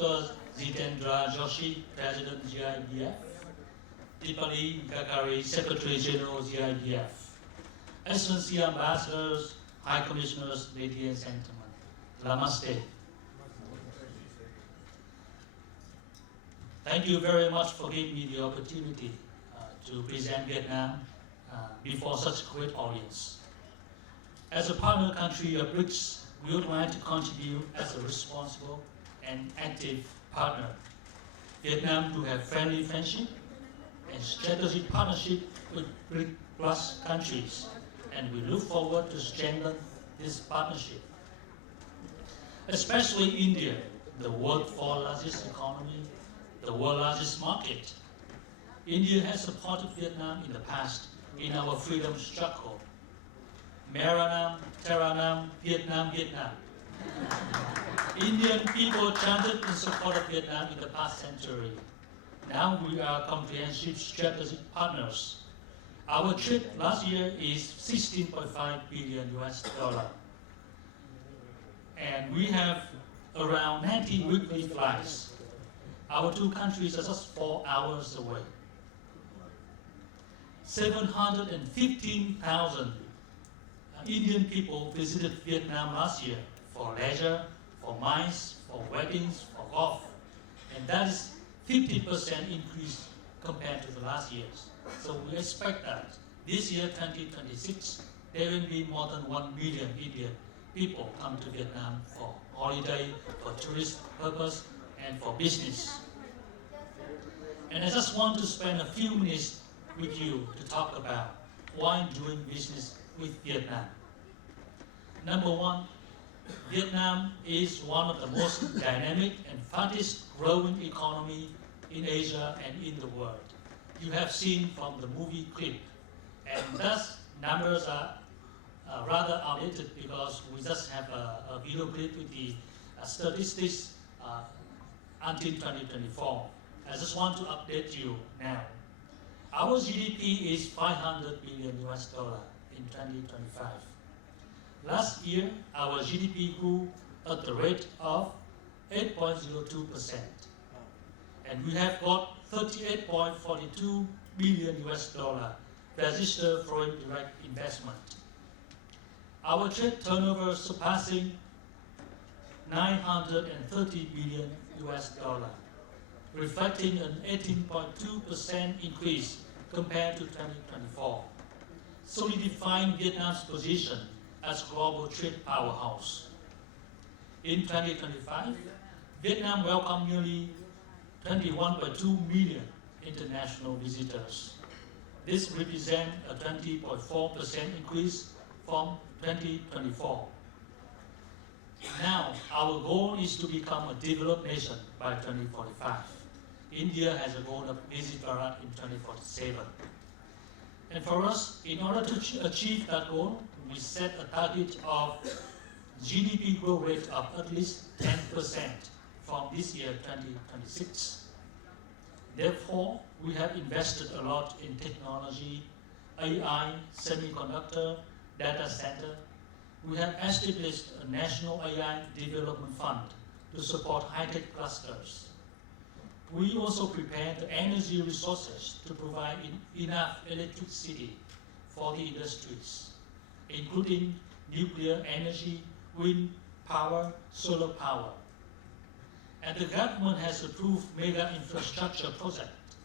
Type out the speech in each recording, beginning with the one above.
Dr. 𝐍𝐠𝐮𝐲𝐞𝐧 President GIBF, Deepali Kakari, Secretary General GIBF, Excellency Ambassadors, High Commissioners, ladies and gentlemen, Namaste. Thank you very much for giving me the opportunity to present Vietnam before such a great audience. As a partner country of BRICS, we would like to contribute as a responsible and active partner. Vietnam to have friendly friendship and strategic partnership with BRICS Plus countries, and we look forward to strengthen this partnership. Especially India, the world's fourth largest economy, the world's largest market. India has supported Vietnam in the past in our freedom struggle. Maranam, Taranam, Vietnam, Vietnam. Indian people chanted in support of Vietnam in the past century. Now we are comprehensive strategic partners. Our trip last year is $16.5 billion. And we have around 90 weekly flights. Our two countries are just 4 hours away. 715,000 Indian people visited Vietnam last year for leisure, for MICE, for weddings, for golf. And that is 50% increase compared to the last years. So we expect that this year, 2026, there will be more than 1 million Indian people come to Vietnam for holiday, for tourist purpose, and for business. And I just want to spend a few minutes with you to talk about why doing business with Vietnam. Number one, Vietnam is one of the most dynamic and fastest growing economy in Asia and in the world. You have seen from the movie clip, and thus numbers are rather outdated because we just have a video clip with the statistics until 2024. I just want to update you now. Our GDP is $500 billion in 2025. Last year, our GDP grew at the rate of 8.02%. And we have got $38.42 billion registered foreign direct investment. Our trade turnover surpassing $930 billion, reflecting an 18.2% increase compared to 2024, solidifying Vietnam's position as global trade powerhouse. In 2025, Vietnam welcomed nearly 21.2 million international visitors. This represents a 20.4% increase from 2024. Now, our goal is to become a developed nation by 2045. India has a goal of Visit Bharat in 2047. And for us, in order to achieve that goal, we set a target of GDP growth rate of at least 10% from this year, 2026. Therefore, we have invested a lot in technology, AI, semiconductor, data center. We have established a national AI development fund to support high-tech clusters. We also prepare the energy resources to provide enough electricity for the industries, including nuclear energy, wind power, solar power. And the government has approved mega infrastructure projects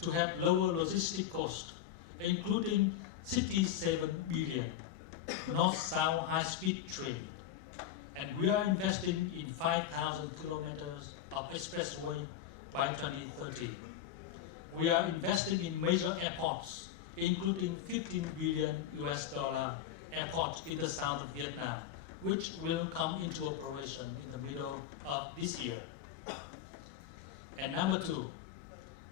to have lower logistic costs, including 67 billion north-south high-speed train. And we are investing in 5,000 kilometers of expressway by 2030. We are investing in major airports, including $15 billion airport in the south of Vietnam, which will come into operation in the middle of this year. And number two,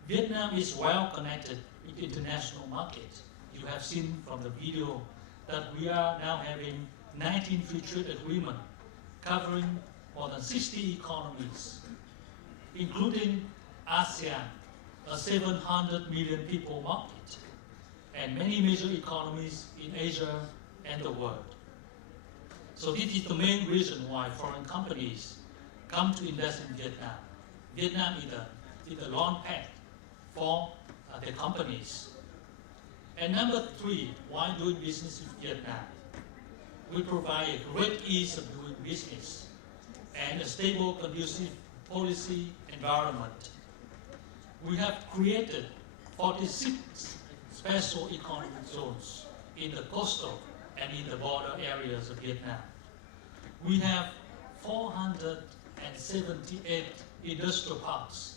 Vietnam is well connected with international markets. You have seen from the video that we are now having 19 free trade agreements covering more than 60 economies, including ASEAN, a 700 million people market, and many major economies in Asia and the world. So this is the main reason why foreign companies come to invest in Vietnam. Vietnam is the launch pad for the companies. And number 3, why doing business with Vietnam? We provide a great ease of doing business and a stable, conducive policy environment. We have created 46 special economic zones in the coastal and in the border areas of Vietnam. We have 478 industrial parks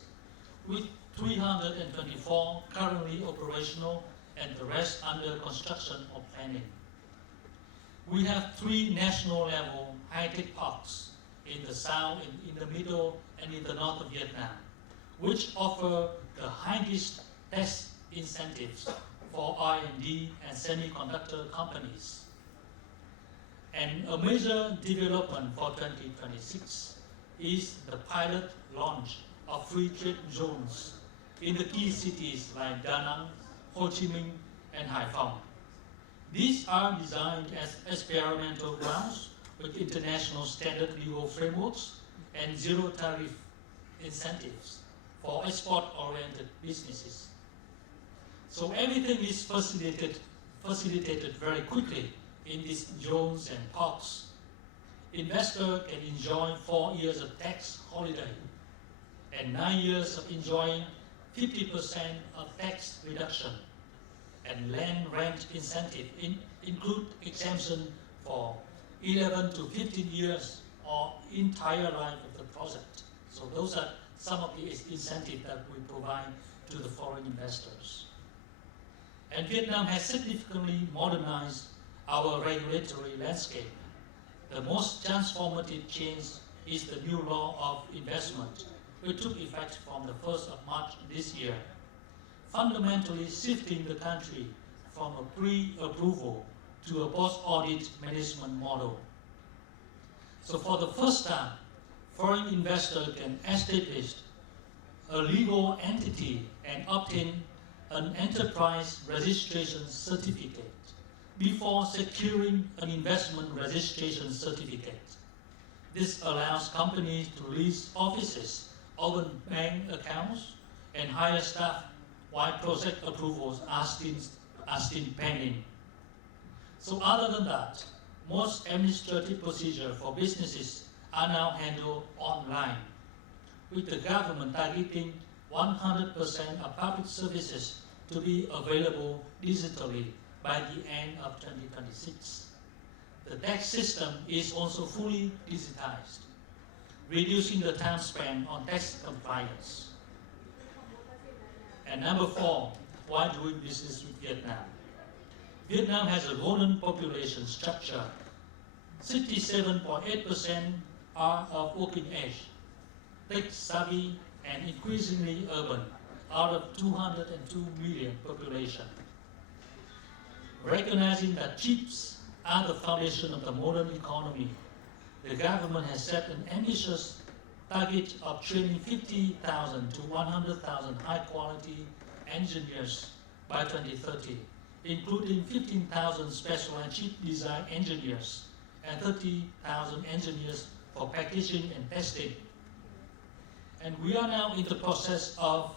with 324 currently operational and the rest under construction or planning. We have 3 national level high-tech parks in the south, in the middle, and in the north of Vietnam, which offer the highest tax incentives for R&D and semiconductor companies. And a major development for 2026 is the pilot launch of free trade zones in the key cities like Da Nang, Ho Chi Minh, and Hải Phòng. These are designed as experimental grounds with international standard legal frameworks and zero tariff incentives for export-oriented businesses. So everything is facilitated very quickly in these zones and parks. Investors can enjoy 4 years of tax holiday and 9 years of enjoying 50% of tax reduction, and land rent incentive include exemption for 11 to 15 years or entire life of the project. So those are some of the incentives that we provide to the foreign investors. And Vietnam has significantly modernized our regulatory landscape. The most transformative change is the new law of investment, which took effect from the 1st of March this year, fundamentally shifting the country from a pre-approval to a post-audit management model. So for the first time, foreign investors can establish a legal entity and obtain an enterprise registration certificate before securing an investment registration certificate. This allows companies to lease offices, open bank accounts, and hire staff while project approvals are still pending. So other than that, most administrative procedures for businesses are now handled online, with the government targeting 100% of public services to be available digitally by the end of 2026. The tax system is also fully digitized, reducing the time spent on tax compliance. And number 4, why doing business with Vietnam? Vietnam has a golden population structure. 67.8% are of working age, tech-savvy, and increasingly urban, out of 202 million population. Recognizing that chips are the foundation of the modern economy, the government has set an ambitious target of training 50,000 to 100,000 high-quality engineers by 2030, including 15,000 specialized chip design engineers and 30,000 engineers for packaging and testing. And we are now in the process of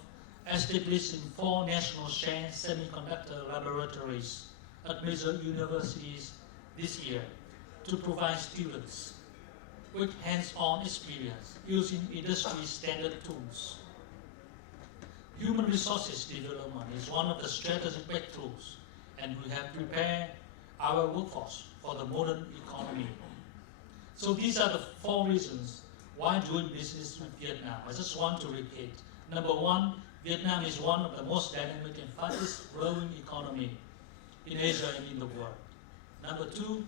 establishing 4 national shared semiconductor laboratories at major universities this year to provide students with hands-on experience using industry standard tools. Human resources development is one of the strategic breakthroughs, and we have prepared our workforce for the modern economy. So these are the 4 reasons why doing business with Vietnam. I just want to repeat. Number 1, Vietnam is one of the most dynamic and fastest growing economy in Asia and in the world. Number 2,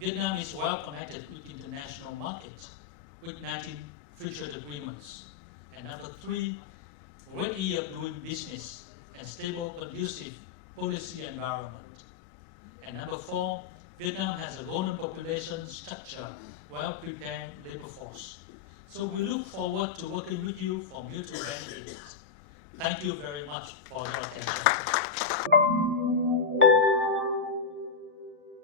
Vietnam is well connected with international markets with 19 free trade agreements. And number 3, great ease of doing business and stable, conducive policy environment. And number 4, Vietnam has a golden population structure, well-prepared labor force. So we look forward to working with you for mutual benefit. Thank you very much for your attention.